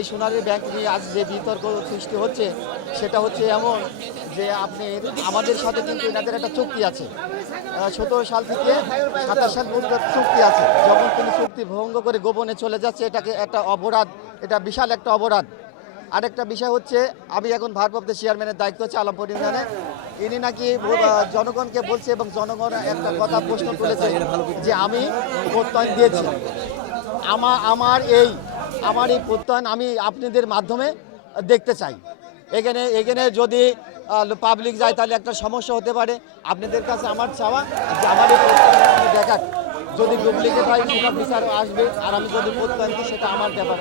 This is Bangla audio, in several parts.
এই সোনালী ব্যাংক নিয়ে আজ যে বিতর্ক সৃষ্টি হচ্ছে, সেটা হচ্ছে এমন যে আপনি আমাদের সাথে কিন্তু এনাদের একটা চুক্তি আছে। সতেরো সাল থেকে সাতাশ সাল পর্যন্ত চুক্তি আছে। যখন তিনি চুক্তি ভঙ্গ করে গোপনে চলে যাচ্ছে, এটাকে একটা অপরাধ, এটা বিশাল একটা অপরাধ। আরেকটা বিষয় হচ্ছে, আমি এখন ভারপ্রাপ্ত চেয়ারম্যানের দায়িত্ব হচ্ছে আলমপুর ইউনিয়নে। ইনি নাকি জনগণকে বলছে এবং জনগণ একটা কথা প্রশ্ন তুলেছে যে আমি প্রত্যয়ন দিয়েছি। আমার আমার এই আমার এই প্রত্যয়ন আমি আপনাদের মাধ্যমে দেখতে চাই। এখানে এখানে যদি পাবলিক যায় তাহলে একটা সমস্যা হতে পারে। আপনাদের কাছে আমার চাওয়া যে আমার এই প্রত্যয়নটা দেখাক যদি ডুপ্লিকেট হয় সেটা বিচার আসবে। আর আমি যদি প্রত্যয়ন দিই সেটা আমার ব্যাপার।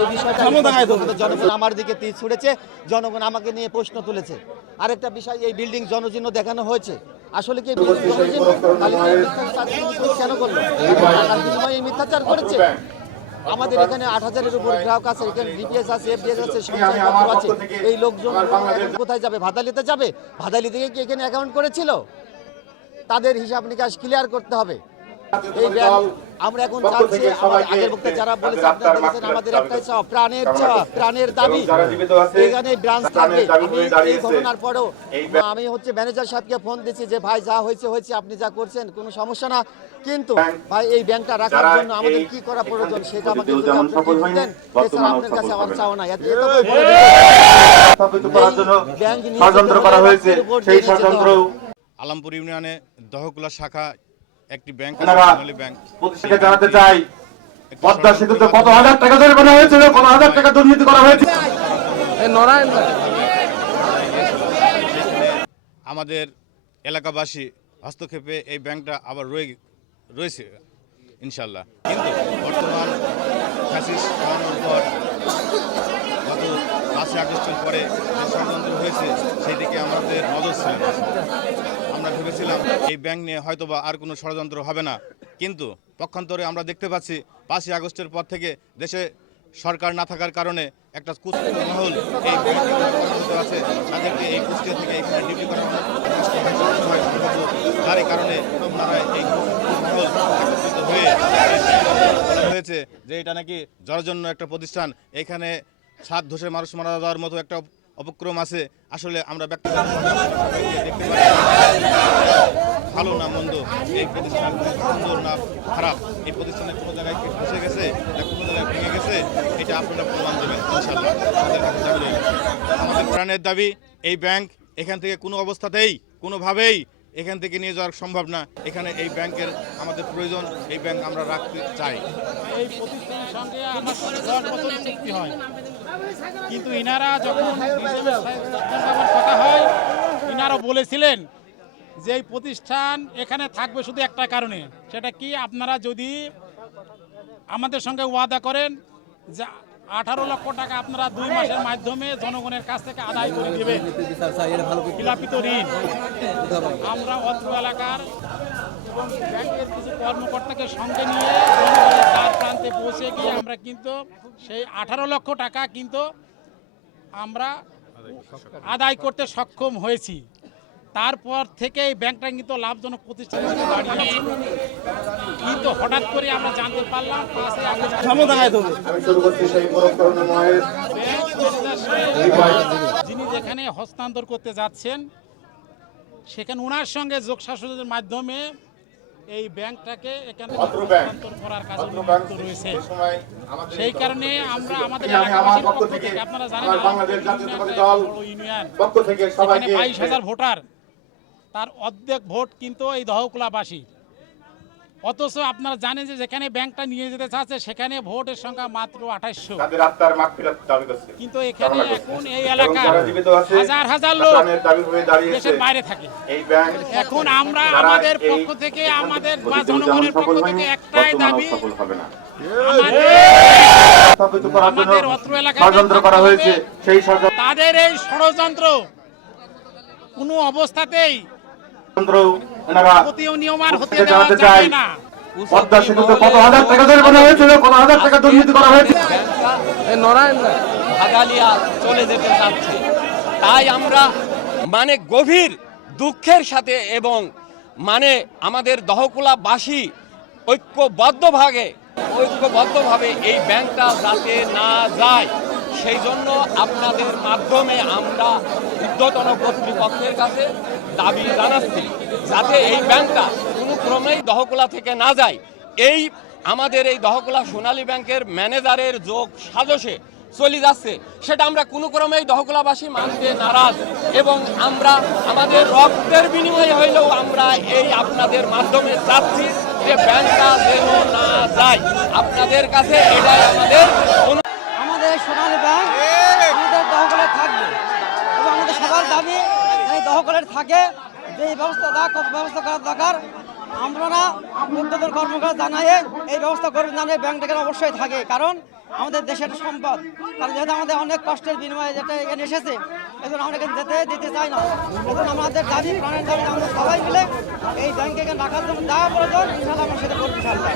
এই বিষয়টা জনগণ আমার দিকে তীর ছুড়েছে। জনগণ আমাকে নিয়ে প্রশ্ন তুলেছে। আরেকটা বিষয় এই বিল্ডিং জনজীর্ণ দেখানো হয়েছে। আসলে কি কেন করল? বিনিময়ে এই মিথ্যাচার করেছে। আমাদের এখানে আট হাজারের উপর গ্রাহক আছে এখানে ডিপিএস আছে এফডিএস আছে সঞ্চয়পত্র আছে এই লোকজন কোথায় যাবে? ভাদালিতে যাবে? ভাদালি থেকে কি এখানে অ্যাকাউন্ট করেছিল? তাদের হিসাব নিকাশ ক্লিয়ার করতে হবে। আমরা এখন চাচ্ছি আমার আগের বক্তা যারা বলেছে আপনারা দেখেছেন আমাদের একটাই চাওয়া প্রাণের চাওয়া প্রাণের দাবি। যারা জীবিত আছে, এখানে ব্রাঞ্চ থাকবে আমি এই ঘটনার পরেও আমি হচ্ছে ম্যানেজার সাহেবকে ফোন দিচ্ছি যে ভাই যা হয়েছে হয়েছে আপনি যা করছেন কোনো সমস্যা না। কিন্তু ভাই এই ব্যাংকটা রাখার জন্য আমাদের কি করা প্রয়োজন সেটা আমাকে যদি আপনি দেন, এছাড়া আপনার কাছে আমার। চাওয়া নাই। ষড়যন্ত্র করা হয়েছে সেই ষড়যন্ত্র। আলামপুর ইউনিয়নে দহকুলা শাখা একটি ব্যাংক ব্যাংক প্রতিষ্ঠাকে জানাতে চাই পদ্মা সেতুতে কত হাজার টাকা জরিমানা হয়েছিল কত হাজার টাকা দুর্নীতি করা হয়েছে? আমাদের এলাকাবাসী হস্তক্ষেপে এই ব্যাংকটা আবার রয়ে রয়েছে ইনশাল্লাহ। কিন্তু বর্তমান ফ্যাসিস চালানোর পর গত পাঁচই আগস্টের পরে যে ষড়যন্ত্র হয়েছে সেই দিকে আমাদের নজর ছিল এই ব্যাংক নিয়ে হয়তোবা আর কোনো ষড়যন্ত্র হবে না। কিন্তু পক্ষান্তরে আমরা দেখতে পাচ্ছি, পাঁচই আগস্টের পর থেকে দেশে সরকার না থাকার কারণে একটা কুস্তি এই আছে। তাদেরকে এই থেকে এখানে ডিউটি করা কারণে এই হয়ে হয়েছে যে এটা নাকি জরাজন্য একটা প্রতিষ্ঠান। এখানে সাত ধসে মানুষ মারা যাওয়ার মতো একটা অপক্রম আছে আসলে আমরা দেখতে পাই ভালো না মন্দ। এই প্রতিষ্ঠান সুন্দর না খারাপ। এই প্রতিষ্ঠানের কোনো জায়গায় কি ফসে গেছে না কোনো জায়গায় ভেঙে গেছে এটা আপনারা প্রমাণ দেবেন ইনশাল্লাহ আমাদের কাছে দাবি আমাদের প্রাণের দাবি এই ব্যাংক এখান থেকে কোনো অবস্থাতেই কোনোভাবেই এখান থেকে নিয়ে যাওয়া সম্ভব না। এখানে এই ব্যাংকের আমাদের প্রয়োজন এই ব্যাংক আমরা রাখতে চাই। এই প্রতিষ্ঠানের সঙ্গে আমার হয়। কিন্তু ইনারা যখন কথা হয় ইনারা বলেছিলেন যে এই প্রতিষ্ঠান এখানে থাকবে শুধু একটা কারণে। সেটা কি আপনারা যদি আমাদের সঙ্গে ওয়াদা করেন যে আঠারো লক্ষ টাকা আপনারা দুই মাসের মাধ্যমে জনগণের কাছ থেকে আদায় করে দেবেন। খিলাপিত ঋণ। আমরা অত্র এলাকার ব্যাংকের কিছু কর্মকর্তাকে সঙ্গে নিয়ে প্রান্তে পৌঁছে গিয়ে আমরা কিন্তু সেই আঠারো লক্ষ টাকা কিন্তু আমরা আদায় করতে সক্ষম হয়েছি। তারপর থেকে এই ব্যাংকটা কিন্তু লাভজনক প্রতিষ্ঠান দাঁড়িয়ে কিন্তু হঠাৎ করে আমরা জানতে পারলাম পাঁচই আগস্ট যিনি যেখানে হস্তান্তর করতে যাচ্ছেন সেখানে ওনার সঙ্গে যোগসাসনের মাধ্যমে এই ব্যাংকটাকে এখানে স্থানান্তর করার কাজে নিযুক্ত রয়েছে। সেই কারণে আমরা আমাদের আমি এলাকাবাসীর পক্ষ থেকে, আপনারা জানেন বাংলাদেশ ইউনিয়ন জাতীয়তাবাদী দল ইউনিয়ন। পক্ষ থেকে এখানে সবাইকে বাইশ হাজার ভোটার তার অর্ধেক ভোট কিন্তু এই দহকুলাবাসী। অথচ আপনারা জানেন যে যেখানে ব্যাংকটা নিয়ে যেতে চাচ্ছে সেখানে ভোটের সংখ্যা মাত্র আঠাইশশো। করছে। কিন্তু এখানে এখন এই আছে, হাজার হাজার লোক দেশের বাইরে থাকে। এখন আমরা আমাদের পক্ষ থেকে আমাদের বা জনগণের পক্ষ থেকে একটাই দাবি আমাদের অত্র এলাকায় তাদের এই ষড়যন্ত্র কোনো অবস্থাতেই পদ্মা সেতুতে কত হাজার টাকা জরিমানা হয়েছিল? কত হাজার টাকা দুর্নীতি করা হয়েছে? ভাগালিয়া চলে যেতে চাচ্ছে। তাই আমরা মানে গভীর দুঃখের সাথে এবং মানে আমাদের দহকুলাবাসী ঐক্যবদ্ধভাবে ঐক্যবদ্ধভাবে এই ব্যাংকটা যাতে না যায় সেই জন্য আপনাদের মাধ্যমে আমরা ঊর্ধ্বতন কর্তৃপক্ষের কাছে দাবি জানাচ্ছি যাতে এই ব্যাংকটা কোনো ক্রমেই দহকোলা থেকে না যায়। এই আমাদের এই দহকোলা সোনালী ব্যাংকের ম্যানেজারের যোগ সাজসে চলে যাচ্ছে। সেটা আমরা কোনো ক্রমেই দহকলাবাসী মানতে নারাজ এবং আমরা আমাদের রক্তের বিনিময়ে হইলেও আমরা এই আপনাদের মাধ্যমে চাচ্ছি যে ব্যাংকটা যেন না যায়। আপনাদের কাছে এটাই আমাদের আমাদের সোনালী ব্যাংক আমাদের থাকবে এবং আমাদের সবার দাবি দহকলের থাকে এই ব্যবস্থা দা ব্যবস্থা করার দরকার আমরা উদ্বোধন কর্মকর্তা জানাই এই ব্যবস্থা করবেন জানিয়ে ব্যাংকটাকে অবশ্যই থাকে, কারণ আমাদের দেশের সম্পদ। কারণ যেহেতু আমাদের অনেক কষ্টের বিনিময়ে যেটা এখানে এসেছে, এজন্য আমরা এখানে যেতে দিতে চাই না। এখন আমাদের দাবি, প্রাণের দাবি, আমরা সবাই মিলে এই ব্যাংকে এখানে রাখার জন্য দেওয়া প্রয়োজন ইনশাল্লাহ আমরা সেটা করব ইনশাল্লাহ